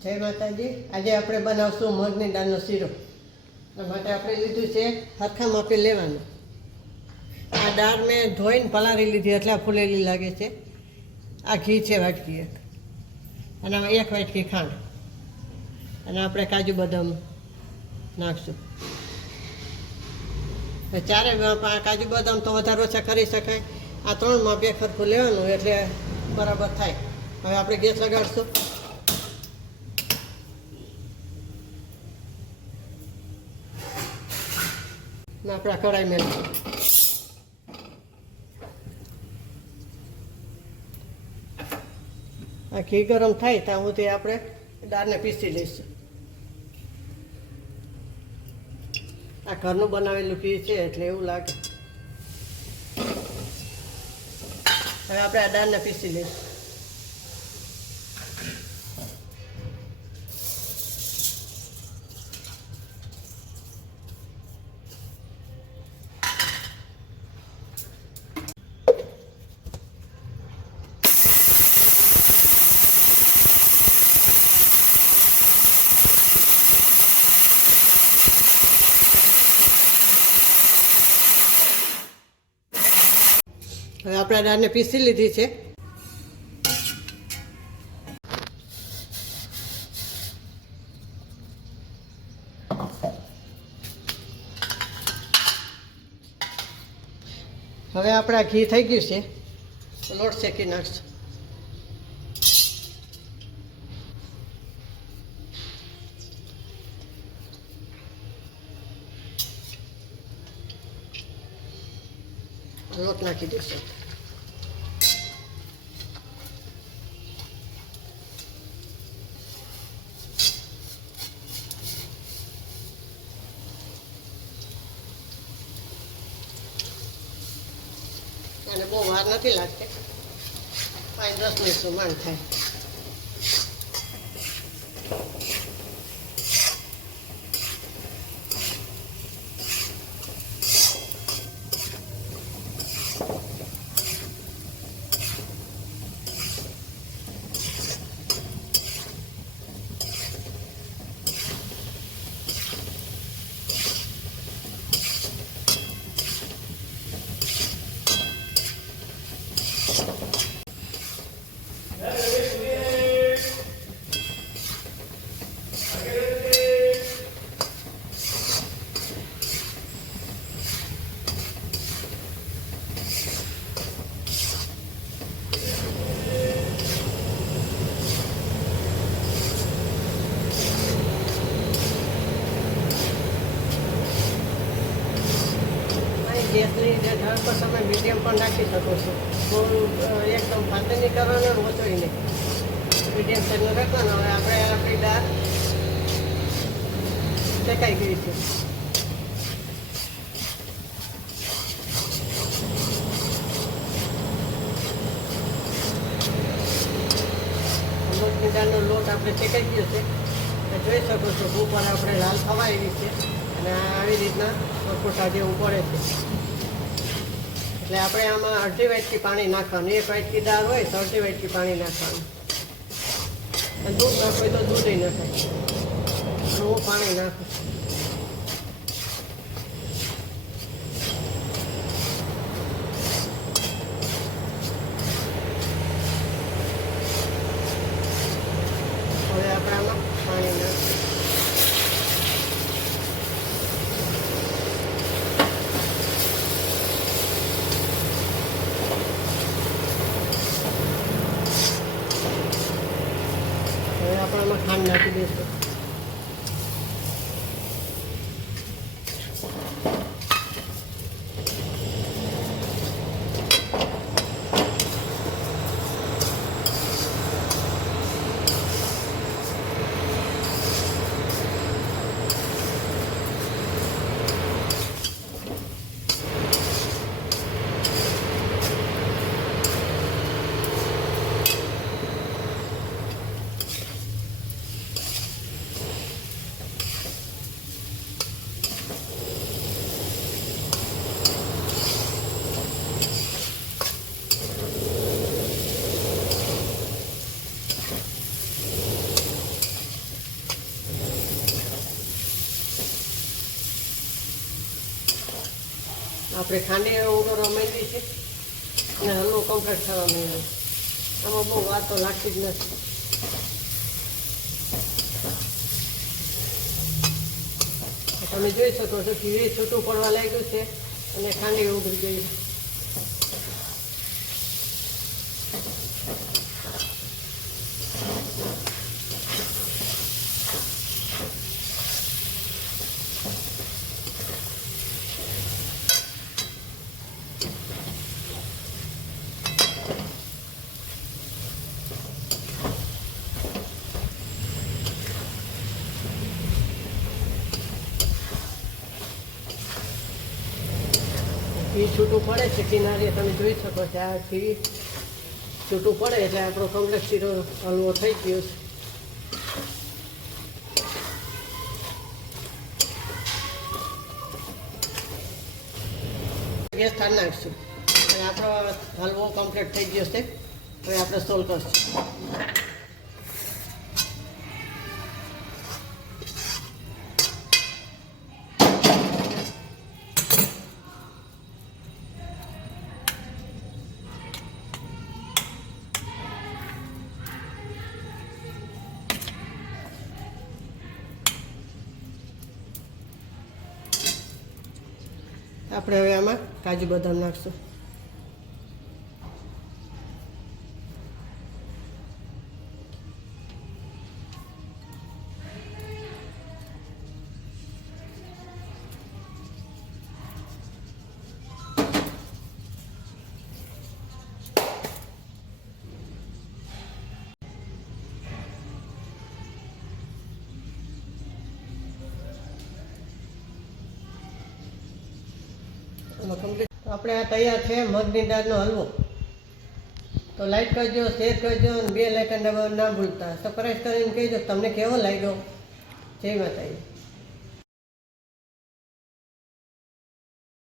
જય માતાજી. આજે આપણે બનાવશું મગની દાળનો શીરો. એના માટે આપણે લીધું છે હરખા માપે લેવાનું. આ દાળ મેં ધોઈને પલાળી લીધી એટલે ફૂલેલી લાગે છે. આ ઘી છે વાટકી એક, અને આમાં 1 વાટકી ખાંડ, અને આપણે કાજુ બદામ નાખશું. ચારે કાજુ બદામ તો વધારે ઓછા કરી શકાય. આ 3 માપ એક સરખું લેવાનું એટલે બરાબર થાય. હવે આપણે ગેસ લગાડશું. આપણા કઢાઈ મેળવીશું. આ ઘી ગરમ થાય ત્યાં સુધી આપણે દાળને પીસી લઈશું. આ ઘરનું બનાવેલું ઘી છે એટલે એવું લાગે. હવે આપણે આ દાળને પીસી લઈશું. હવે આપણે દાળને પીસી લીધી છે. હવે આપણા ઘી થઈ ગયું છે, લોટ શેકી નાખશું. લોટ નાખી દઈશું. અને બહુ વાર નથી લાગતી, 5-10 મિનિટનું માંડ થાય. ગેસની જે ઢાળ પર તમે મીડિયમ પણ નાખી શકો છો. બહુ એકદમ ફાંટી નહીં કરવાનો, ઓછો નહીં, મીડિયમ સાઈઝનો રાખવાનો. હવે આપણી દાળ શેકાઈ ગઈ છે. મગની દાળનો લોટ આપણે શેકાઈ ગયો છે. જોઈ શકો છો ઉપર આપણે લાલ થવા એવી છે, અને આવી રીતના કોટા જેવું પડે છે. એટલે આપણે આમાં 1/2 વાટકી પાણી નાખવાનું. 1 વાટકી દાળ હોય તો 1/2 વાટકી પાણી નાખવાનું. અને દૂધ નાખવું તો દૂધ નખાય. હું પાણી નાખું. હવે આપણે આમાં પાણી નાખીએ. આપણે આમાં ખાંડ નાખી દઈશું. આપણે ખાંડી ઉમેરવા માંડી છે અને હલવો કમ્પ્લીટ થવા માંડ્યો. આમાં બહુ વાર તો લાગતી જ નથી. તમે જોઈ શકો છો ઘી છૂટું પડવા લાગ્યું છે અને ખાંડી ઉભરી ગઈ. ઘી છૂટું પડે છે કિનારીએ, તમે જોઈ શકો છો. આ ઘી છૂટું પડે એટલે આપણો કમ્પ્લેટ શીરો હલવો થઈ ગયો છે. ગેસ ઠાર નાખીશું અને આપણો હલવો કમ્પ્લીટ થઈ ગયો છે. હવે આપણે સોલ્વ કરશું. આપણે હવે આમાં કાજુ બદામ નાખશું. આપણે આ તૈયાર છે મગની દાળનો હલવો. તો લાઈક કરજો, શેર કરજો અને બે લાઇકન દબાવવાનું ના ભૂલતા. સબસ્ક્રાઈબ કરીને કહેજો તમને કેવો લાગ્યો. જય માતાજી.